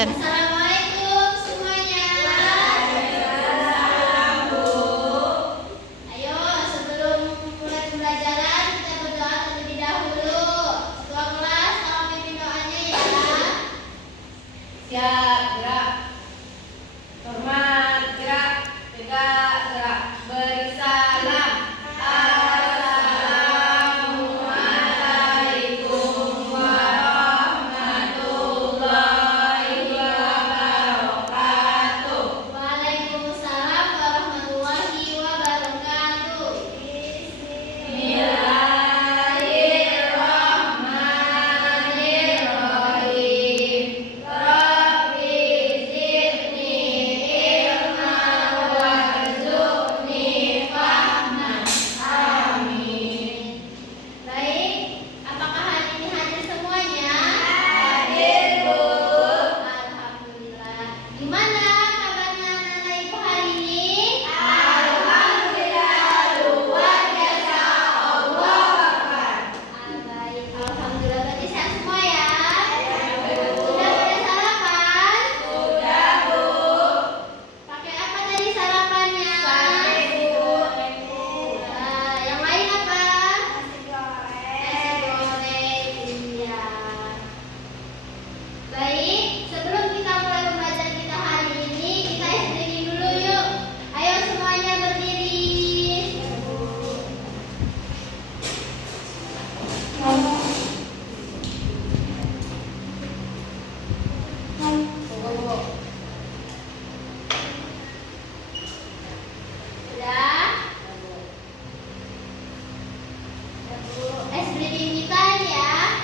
Chen. Assalamualaikum semuanya. Waalaikumsalam, Bu. Ayo sebelum mulai pembelajaran kita berdoa terlebih dahulu. Ketua kelas tolong pimpin doanya ya. Siap, gerak. Hormat, gerak. Tegak, gerak. Beri salam. Assalamualaikum warahmatullahi wabarakatuh. Waalaikumsalam warahmatullahi wabarakatuh. Bismillahirrahmanirrahim. Rabbi zidni ilman warzuqni fahman. Amin. Baik, apakah hari ini hadir semuanya? Hadir, Bu. Alhamdulillah. Gimana kabarnya anak-anak ibu hari ini? Alhamdulillah, luar biasa. Allah Akbar. Baik, alhamdulillah berarti sehat semua ya. Bu. Sudah pada sarapan? Sudah, Bu. Pakai apa tadi sarapannya? Sate, Bu. Nah, yang lain apa? Nasi goreng. Nasi goreng, iya. Baik, sebelum kita mulai pembelajaran kita hari ini, kita istirahat dulu yuk. Ayo semuanya berdiri. Sudah? Berdiri kita ya.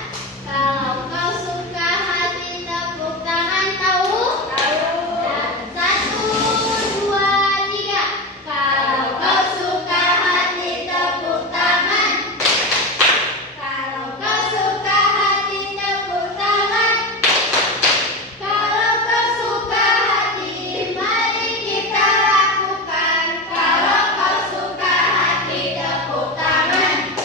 Kalau kau suka hati tepuk tangan, tahu? Dan 1, 2, 3. Kalau kau suka hati tepuk tangan. Kalau kau suka hati tepuk tangan. Kalau kau suka hati, mari kita lakukan. Kalau kau suka hati tepuk tangan.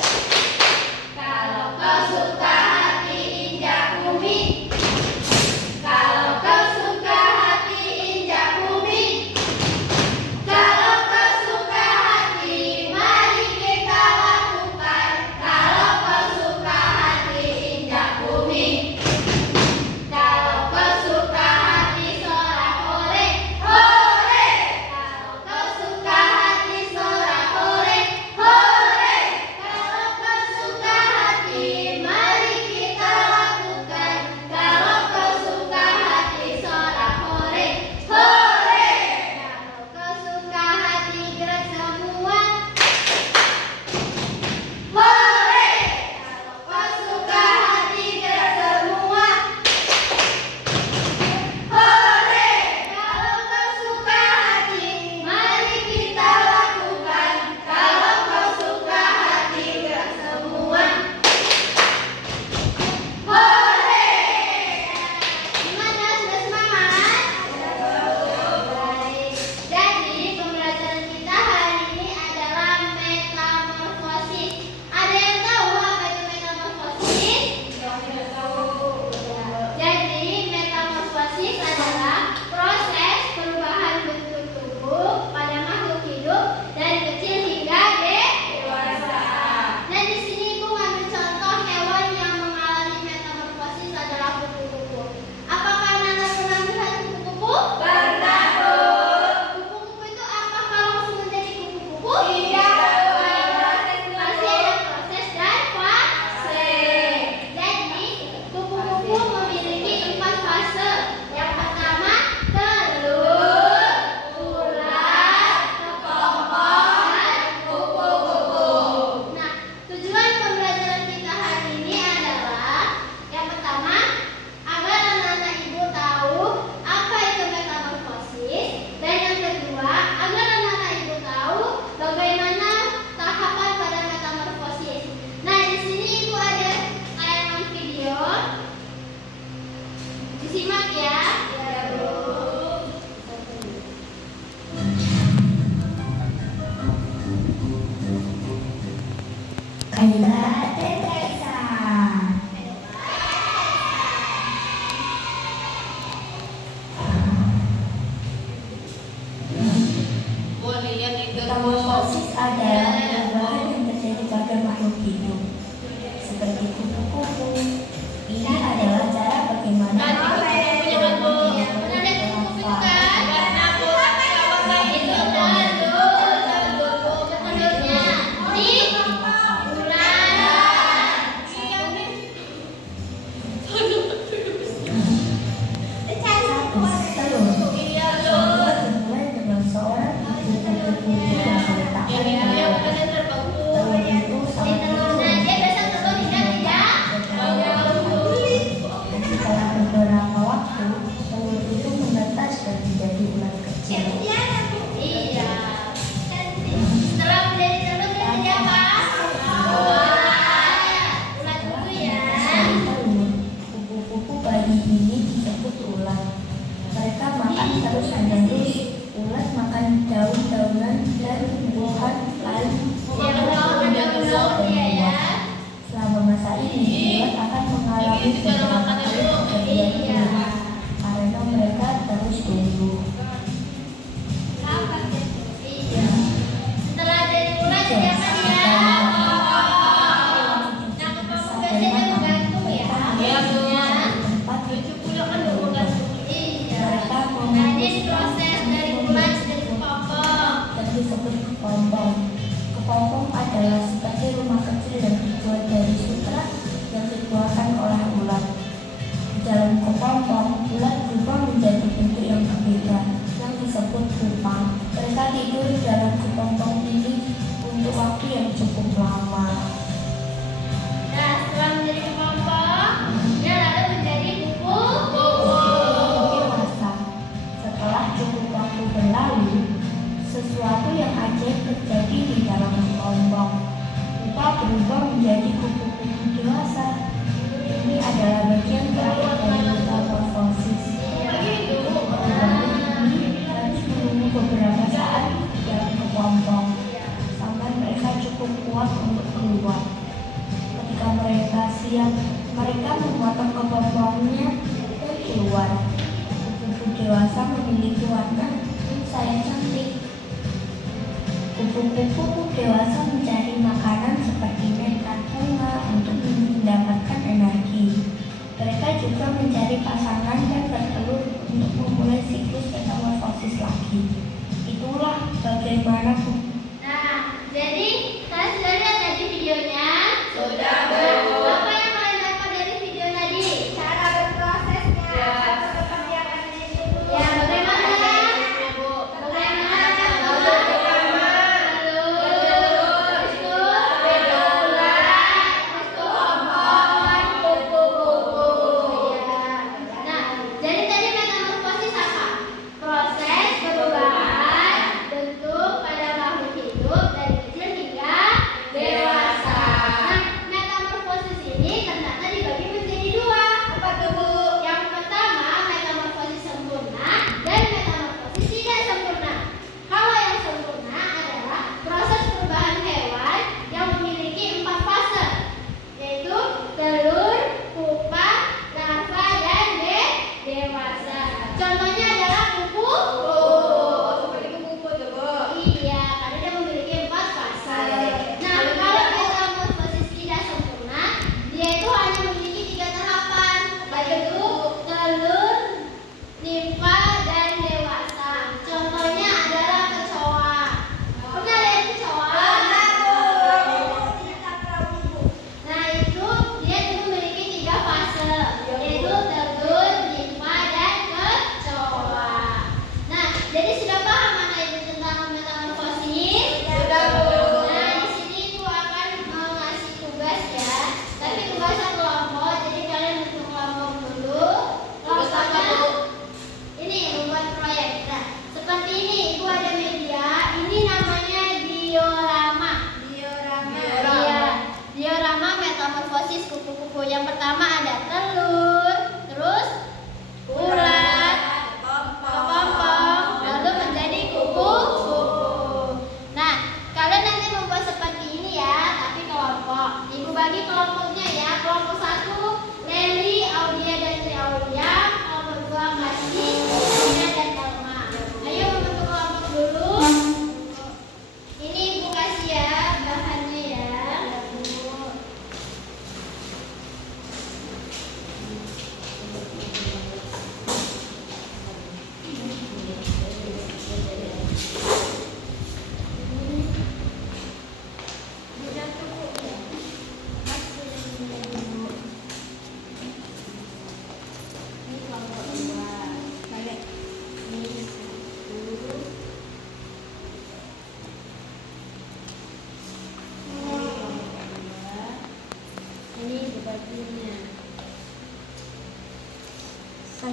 Kalau kau suka hati injak bumi. Kalau kau suka hati injak bumi. Kalau kau suka hati, mari kita lakukan. Kalau kau suka hati injak bumi. Kalau kau suka hati sorak hore, hore. Kalau kau suka hati sorak hore, hore. Kalau kau suka hati, mari kita lakukan. Kalau kau suka hati sorak hore, hore. Kalau kau suka hati gerak semua, hore. Kalau kau suka hati gerak semua, hore. Kalau kau suka hati, mari kita lakukan. Kalau kau suka hati gerak semua, hore. Gimana, sudah semangat? Baik. Jadi pembelajaran kita hari ini adalah metamorfosis. Ada yang tahu apa itu metamorfosis? Jadi metamorfosis adalah proses perubahan bentuk tubuh pada makhluk hidup dari kecil hingga dewasa. Nah di sini Ibu ngambil contoh hewan yang mengalami metamorfosis adalah kupu-kupu. Apakah anak-anak pernah melihat kupu-kupu? Pernah, Bu. Kupu-kupu itu apakah langsung menjadi kupu-kupu? Iya, Bu. Pasti ada proses dan fase. Jadi kupu-kupu memiliki 4 fase. Yang pertama telur, ular, kepompong, dan kupu-kupu. Nah, tujuan pembelajaran kita hari ini adalah yang pertama agar anak-anak ibu tahu apa itu metamorfosis, dan yang kedua agar anak-anak ibu tahu bagaimana tahapan pada metamorfosis. Nah, di sini ibu ada tayangan video, disimak ya. Kailan dan Kaisa. Metamorfosis adalah perubahan yang terjadi pada makhluk hidup, seperti kupu-kupu. Ini adalah cara bagaimana terus-menerus. Ulat makan daun-daunan dan tumbuhan lain. Selama masa ini, ulat akan mengalami beberapa kali kejadian karena mereka terus tumbuh. Setelah dari ulat siapa dia? Kepompong adalah seperti rumah kecil yang dibuat dari sutra yang dikeluarkan oleh ulat. Di dalam kepompong, ulat berubah menjadi bentuk yang berbeda yang disebut pupa. Mereka tidur dalam kepompong ini untuk waktu yang cukup lama. Nah, setelah menjadi kepompong, dia lalu menjadi kupu-kupu. Dewasa. Setelah cukup waktu berlalu, sesuatu yang ajaib terjadi di dalam kepompong. Pupa berubah menjadi kupu-kupu dewasa. Ini adalah bagian terakhir dari metamorfosis. Perubahan ini harus menunggu beberapa saat di dalam kepompong sampai mereka cukup kuat untuk keluar. Ketika mereka siap, mereka memotong kepompongnya dan keluar. Kupu-kupu dewasa memiliki warna yang cantik. Kupu-kupu dewasa mencari makanan seperti nektar bunga untuk mendapatkan energi. Mereka juga mencari pasangan dan bertelur untuk memulai siklus metamorfosis lagi. Itulah bagaimana Nah, jadi kalian sudah lihat tadi videonya? Sudah, Bu. Apa yang kalian dapat dari video tadi? Cara berprosesnya. Seperti yang ada di situ. Ya, bagaimana? Jadi tadi metamorfosis apa? Proses perubahan bentuk pada makhluk hidup dari kecil hingga dewasa. Nah, metamorfosis ini ternyata dibagi menjadi dua. Apa tuh, Bu? Yang pertama, metamorfosis sempurna dan metamorfosis tidak sempurna. Kalau yang sempurna adalah proses perubahan hewan yang memiliki 4 fase, yaitu telur, pupa, larva, dan dewasa. Contohnya adalah kupu-kupu. Seperti kupu-kupu tuh, Bu. Iya, karena dia memiliki 4 fase. Nah, kalau metamorfosis tidak sempurna, dia itu hanya memiliki 3 tahapan, yaitu telur, nimfa, dan dewasa. Contohnya adalah kecoa. Pernah lihat kecoa? Nah, itu dia memiliki 3 fase, yaitu telur, nimfa, dan kecoa.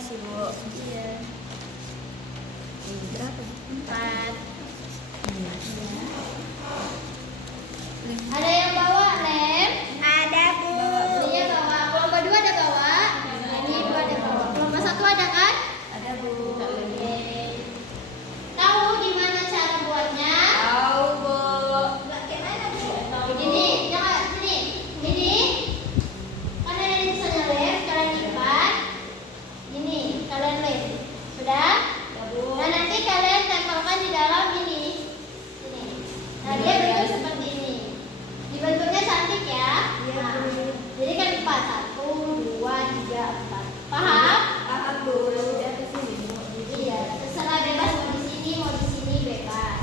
kasih Bu. Iya. Berapa? 4. Ada yang bawa lem? Ada Bu. Iya bawa. Kelompok 2 ada bawa? Ini 2 ada bawa. Kelompok 1 ada kan? Ada Bu. Oke. Tahu gimana cara buatnya? Tahu Bu. Begini, jangan sini. Ini kan ada tulisannya lem, kalian lipat. Ini kalian lem. Sudah? Nah nanti kalian tempelkan di dalam ini. Ini. Nah dia bentuk seperti ini. Dibentuknya cantik ya. Nah, jadi kan 4, 1, 2, 3, 4. Paham? Paham Bu. Udah ke sini Bu. Iya, terserah bebas mau di sini bebas.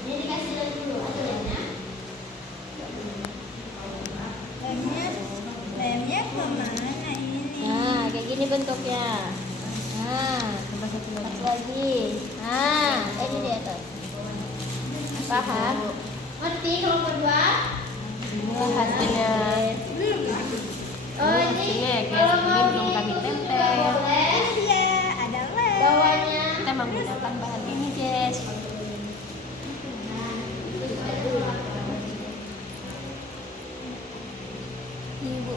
Ini dikasih lem dulu, ada lemnya. Lemnya kemana ini? Nah, kayak gini bentuknya. Nah, satu lagi. Nah, ini dia tuh. Paham? Ngerti kelompok 2? Ini hasilnya. Oh, ini kalau mau belum kami tempel. Iya, ada lem. Bawahnya. Kita menggunakan bahan ini, Jess. Ini Bu.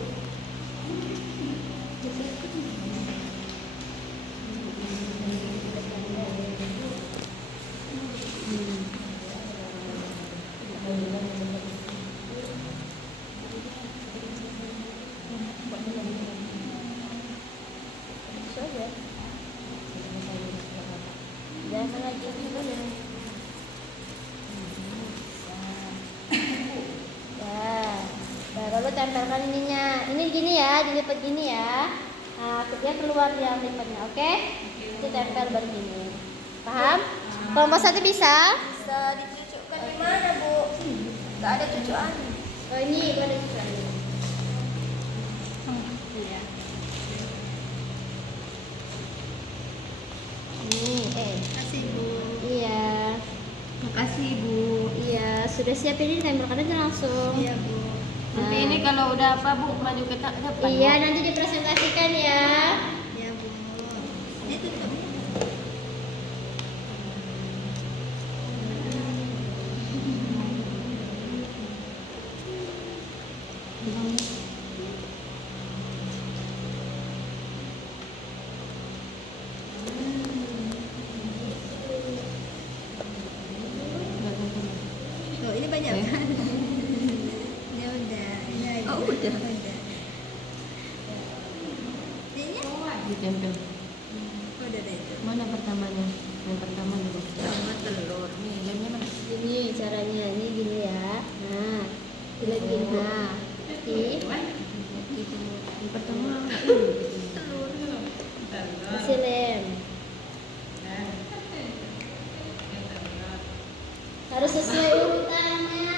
Jangan lagi ya. Nah, lalu tempelkan ininya. Ini gini ya, dilipat gini ya. Nah, dia keluar yang lipatnya, oke? Itu tempel baru gini. Paham? Kelompok 1 bisa? Bisa dicucukkan di mana, Bu? Gak ada cucukan. Oh, ini ada cucukannya. Iya. Ini, Kasih Bu. iya. Makasih Bu. Iya, sudah siap ini ditempelkan aja langsung. Iya Bu. Nanti Ini kalau udah apa Bu maju ke depan. Iya, nanti dipresentasikan ya. Iya Bu. Ini tutup. Tuh, ini banyak kan? Ini udah. Ini lagi. Oh, udah. Ininya? Ditempel. Oh, udah deh itu. Mana pertamanya? Yang pertama dulu. Sama telur. Nih, lemnya mana? Ini caranya, ini gini ya. Nah, kita gini. Nah, Itu. Yang pertama Telur. kasih lem. Harus sesuai urutannya.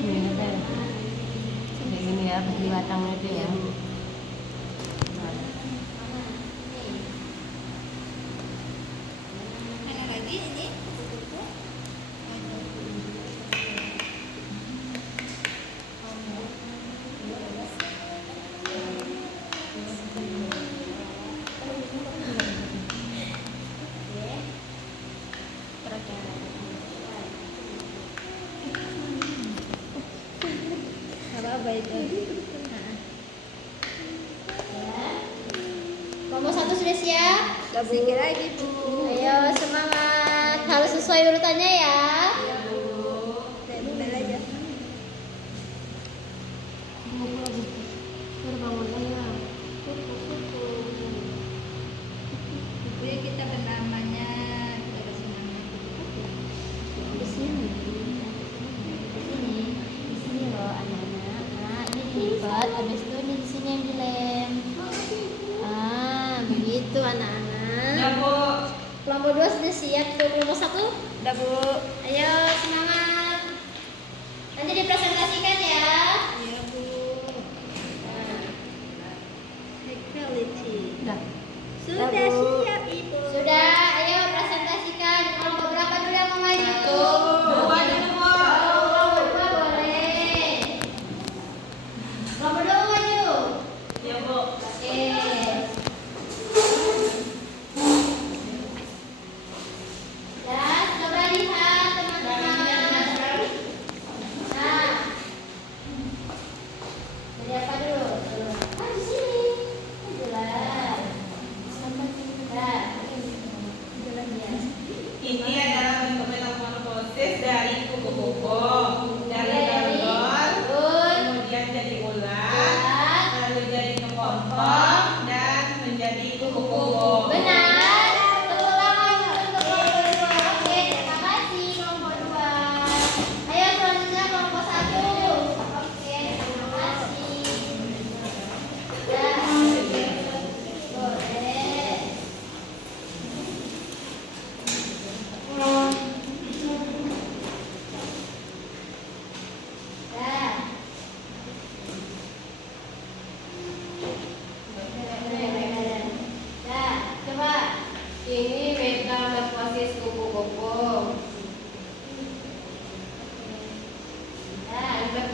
ini apa ya? Kayak gini ya, pas di batangnya itu ya. Ada lagi ini? Apa itu? Kelompok 1 sudah siap? Sedikit lagi Bu. Ayo semangat. Harus sesuai urutannya ya. Tempel aja. Jadi kita bernamanya kita kasih nama. Di sini. Di sini. Di sini loh anak-anak. Nah, ini dilipat, habis itu di sini yang dilem. Ah, begitu anak-anak. Bu. Kelompok 2 sudah siap tuh. Kelompok 1? Udah Bu. Ayo semangat. Nanti dipresentasikan ya. Iya Bu. Nah, Equality. Udah. Sudah Bu. siap Ibu. sudah, ayo presentasikan. Kelompok berapa dulu yang mau maju? Dua dulu Bu.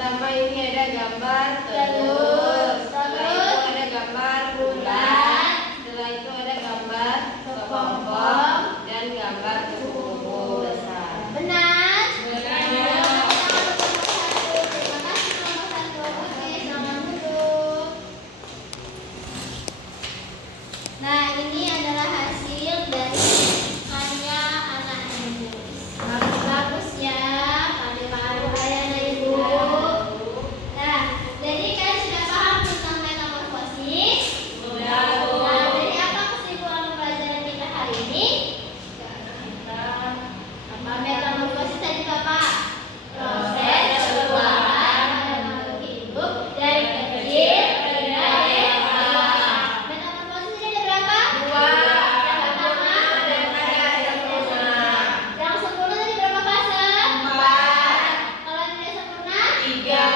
pertama ini ada gambar Telur. setelah itu ada gambar bulan, setelah itu ada gambar kepompong dan gambar kupu-kupu besar. Benar? Benar. Terima kasih kelompok satu. Oke, selamat duduk. Nah, ini adalah hasil dari karya anak ibu. Bagus-bagus ya, paru ayah ibu. Nah, jadi kalian sudah paham tentang metamorfosis? Sudah, Bu. Nah, dari apa kesimpulan pembelajaran kita hari ini? Apa metamorfosis tadi Bapak? Proses perubahan pada makhluk hidup dari kecil menjadi dewasa. Metamorfosis ini ada berapa? Dua. Yang pertama Dan ada yang sempurna. yang sempurna tadi berapa fase? 4, Kalau yang tidak sempurna? 3.